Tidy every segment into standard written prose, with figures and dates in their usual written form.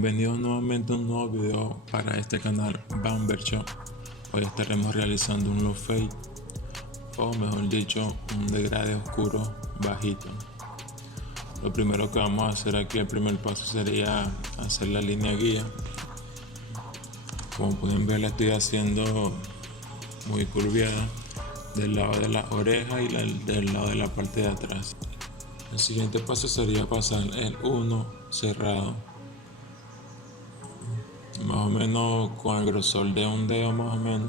Bienvenidos nuevamente a un nuevo video para este canal Bamber Shop. Hoy estaremos realizando un low fade, o mejor dicho, un degradé oscuro bajito. Lo primero que vamos a hacer aquí, el primer paso sería hacer la línea guía. Como pueden ver, la estoy haciendo muy curviada del lado de la oreja y del lado de la parte de atrás. El siguiente paso sería pasar el 1 cerrado, más o menos con el grosor de un dedo, más o menos,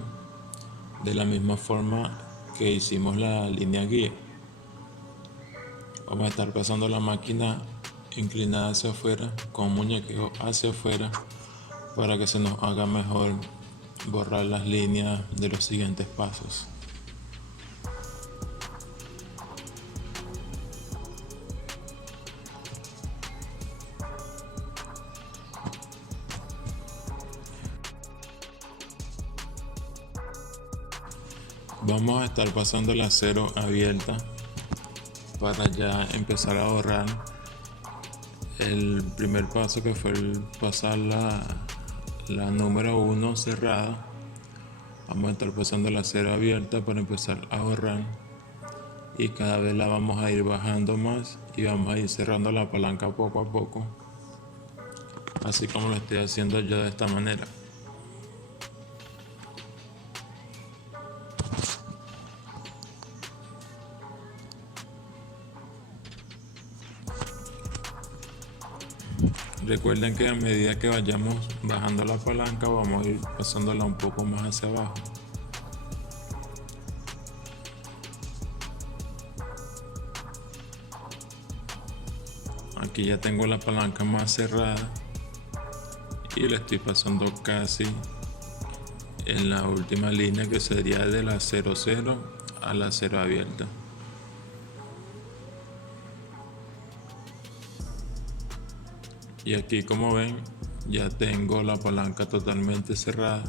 de la misma forma que hicimos la línea guía. Vamos a estar pasando la máquina inclinada hacia afuera, con muñequeo hacia afuera, para que se nos haga mejor borrar las líneas de los siguientes pasos. Vamos a estar pasando la cero abierta para ya empezar a borrar el primer paso, que fue el pasar la número 1 cerrada. Vamos a estar pasando la cero abierta para empezar a borrar, y cada vez la vamos a ir bajando más y vamos a ir cerrando la palanca poco a poco, así como lo estoy haciendo yo de esta manera. Recuerden que a medida que vayamos bajando la palanca, vamos a ir pasándola un poco más hacia abajo. Aquí ya tengo la palanca más cerrada y la estoy pasando casi en la última línea, que sería de la 00 a la 0 abierta. Y aquí, como ven, ya tengo la palanca totalmente cerrada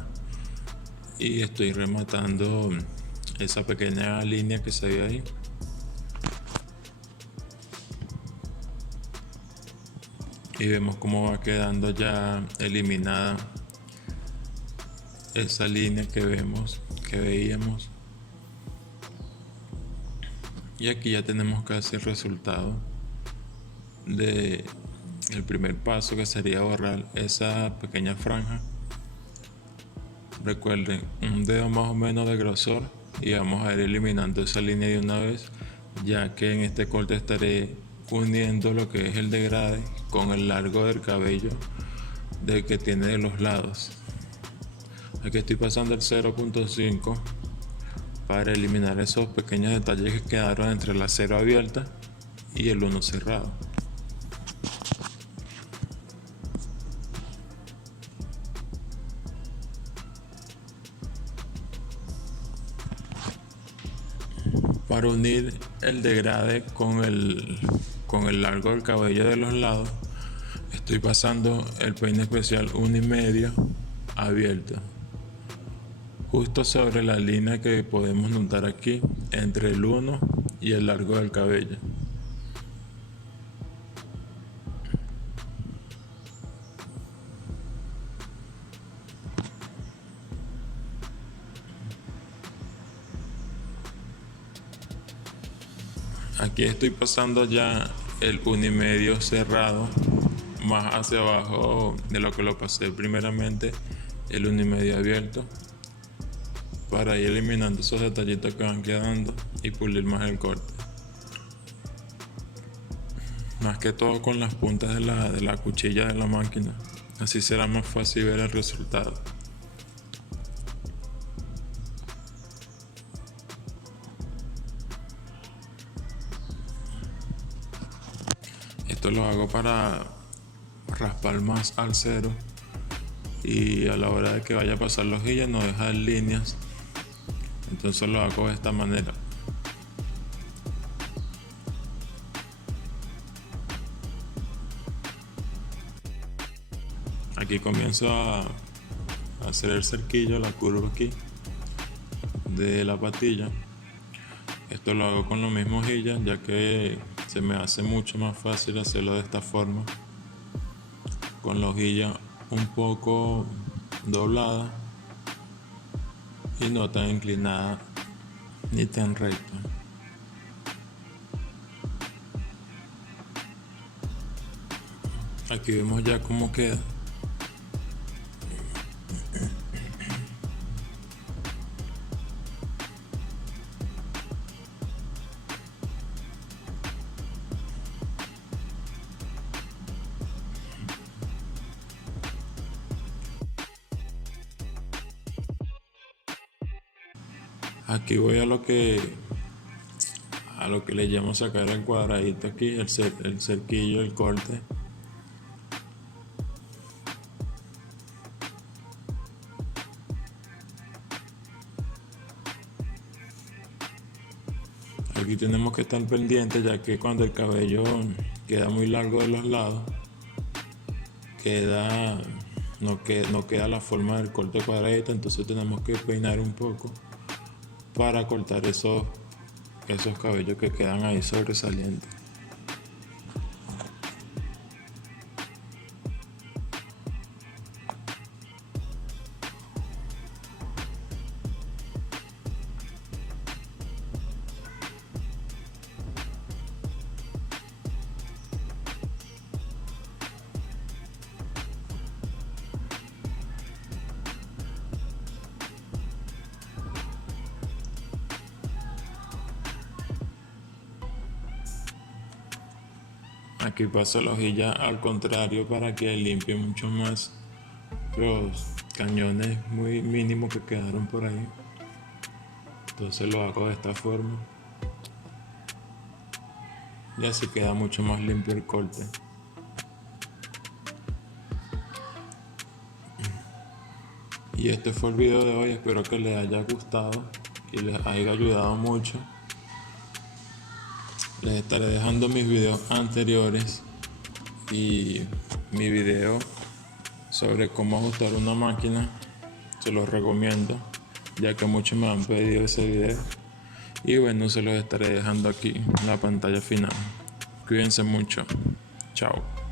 y estoy rematando esa pequeña línea que se ve ahí. Y vemos cómo va quedando ya eliminada esa línea que veíamos. Y aquí ya tenemos casi el resultado de el primer paso, que sería borrar esa pequeña franja. Recuerden, un dedo más o menos de grosor, y vamos a ir eliminando esa línea de una vez, ya que en este corte estaré uniendo lo que es el degradé con el largo del cabello que tiene de los lados. Aquí estoy pasando el 0.5 para eliminar esos pequeños detalles que quedaron entre la 0 abierta y el 1 cerrado. Para unir el degradé con el largo del cabello de los lados, estoy pasando el peine especial 1,5 abierto, justo sobre la línea que podemos notar aquí entre el 1 y el largo del cabello. Aquí estoy pasando ya el 1,5 cerrado más hacia abajo de lo que lo pasé primeramente, el 1,5 abierto, para ir eliminando esos detallitos que van quedando y pulir más el corte. Más que todo con las puntas de la cuchilla de la máquina, así será más fácil ver el resultado. Esto lo hago para raspar más al cero, y a la hora de que vaya a pasar la hojilla no dejar líneas, entonces lo hago de esta manera. Aquí comienzo a hacer el cerquillo, la curva aquí de la patilla. Esto lo hago con la misma hojilla, ya que se me hace mucho más fácil hacerlo de esta forma. con la hojilla un poco doblada y no tan inclinada ni tan recta. Aquí vemos ya cómo queda. Aquí voy a lo que le llamo sacar el cuadradito aquí, el cerquillo, el corte. Aquí tenemos que estar pendientes, ya que cuando el cabello queda muy largo de los lados, no queda la forma del corte cuadradito, entonces tenemos que peinar un poco para cortar esos cabellos que quedan ahí sobresalientes. Aquí paso la hojilla al contrario para que limpie mucho más los cañones muy mínimos que quedaron por ahí. Entonces lo hago de esta forma y así queda mucho más limpio el corte. Y este fue el video de hoy, espero que les haya gustado y les haya ayudado mucho. Les estaré dejando mis videos anteriores y mi video sobre cómo ajustar una máquina, se los recomiendo, ya que muchos me han pedido ese video. Y bueno, se los estaré dejando aquí en la pantalla final. Cuídense mucho. Chao.